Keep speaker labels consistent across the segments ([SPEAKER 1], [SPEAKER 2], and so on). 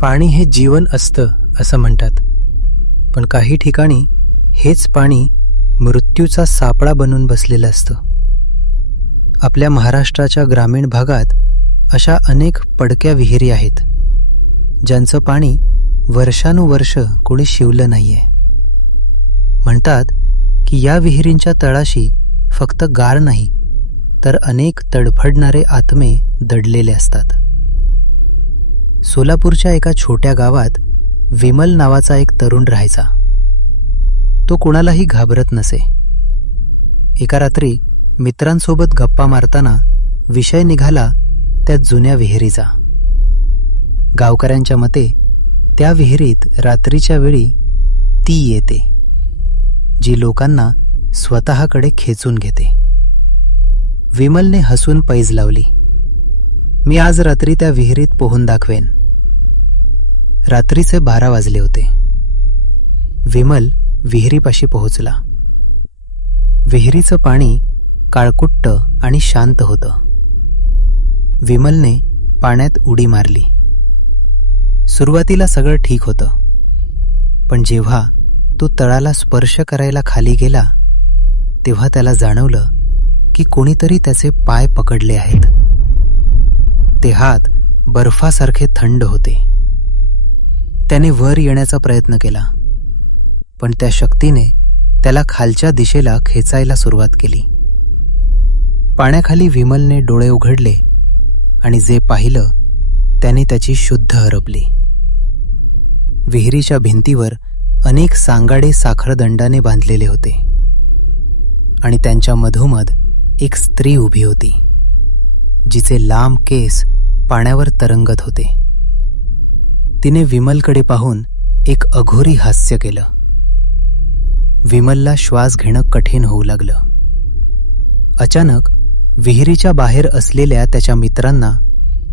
[SPEAKER 1] पाणी हे जीवन असतं असं म्हणतात. पण काही ठिकाणी हेच पाणी मृत्यूचा सापळा बनून बसलेलं असतं. आपल्या महाराष्ट्राच्या ग्रामीण भागात अशा अनेक पडक्या विहिरी आहेत ज्यांचं पाणी वर्षानुवर्ष कोणी शिवलं नाही आहे म्हणतात की या विहिरींच्या तळाशी फक्त गार नाही तर अनेक तडफडणारे आत्मे दडलेले असतात. सोलापूरच्या एका छोट्या गावात विमल नावाचा एक तरुण राहायचा. तो कोणालाही घाबरत नसे. एका रात्री मित्रांसोबत गप्पा मारताना विषय निघाला त्या जुन्या विहिरीचा. गावकऱ्यांच्या मते त्या विहिरीत रात्रीच्या वेळी ती येते जी लोकांना स्वतःकडे खेचून घेते. विमलने हसून पैज लावली. मी आज रात्री त्या विहिरीत पोहून दाखवेन. रात्रीचे बारा वाजले होते. विमल विहिरीपाशी पोहोचला. विहिरीचं पाणी काळकुट्ट आणि शांत होतं. विमलने पाण्यात उडी मारली. सुरुवातीला सगळं ठीक होतं. पण जेव्हा तो तळाला स्पर्श करायला खाली गेला तेव्हा त्याला जाणवलं की कोणीतरी त्याचे पाय पकडले आहेत. ते हात बर्फासारखे थंड होते. त्याने वर येण्याचा प्रयत्न केला पण त्या शक्तीने त्याला खालच्या दिशेला खेचायला सुरुवात केली. पाण्याखाली विमलने डोळे उघडले आणि जे पाहिलं त्याने त्याची शुद्ध हरपली. विहिरीच्या भिंतीवर अनेक सांगाडे साखरदंडाने बांधलेले होते आणि त्यांच्या मधोमध एक स्त्री उभी होती. जिचे लांब केस पाण्यावर तरंगत होते. तिने विमलकडे पाहून एक अघोरी हास्य केलं. विमलला श्वास घेणं कठीण होऊ लागलं. अचानक विहिरीच्या बाहेर असलेल्या त्याच्या मित्रांना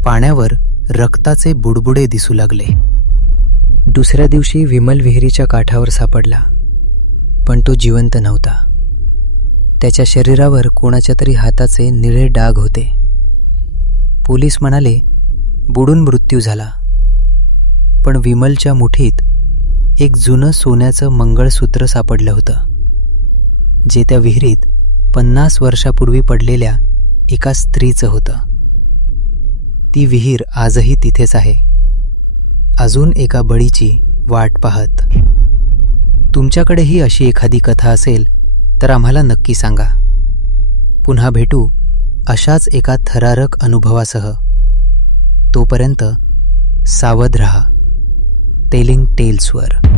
[SPEAKER 1] पाण्यावर रक्ताचे बुडबुडे दिसू लागले. दुसऱ्या दिवशी विमल विहिरीच्या काठावर सापडला पण तो जिवंत नव्हता. त्याच्या शरीरावर कोणाच्या तरी हाताचे निळे डाग होते. पोलीस म्हणाले बुडून मृत्यू झाला. पण विमलच्या मुठीत एक जुनं सोन्याचं मंगळसूत्र सापडलं होतं जे त्या विहिरीत पन्नास वर्षापूर्वी पडलेल्या एका स्त्रीचं होतं. ती विहीर आजही तिथेच आहे. अजून एका बळीची वाट पाहत. तुमच्याकडेही अशी एखादी कथा असेल तर आम्हाला नक्की सांगा. पुन्हा भेटू अशाच एका थरारक अनुभवासह. तोपर्यंत सावध रहा. टेलिंग टेल्सवर.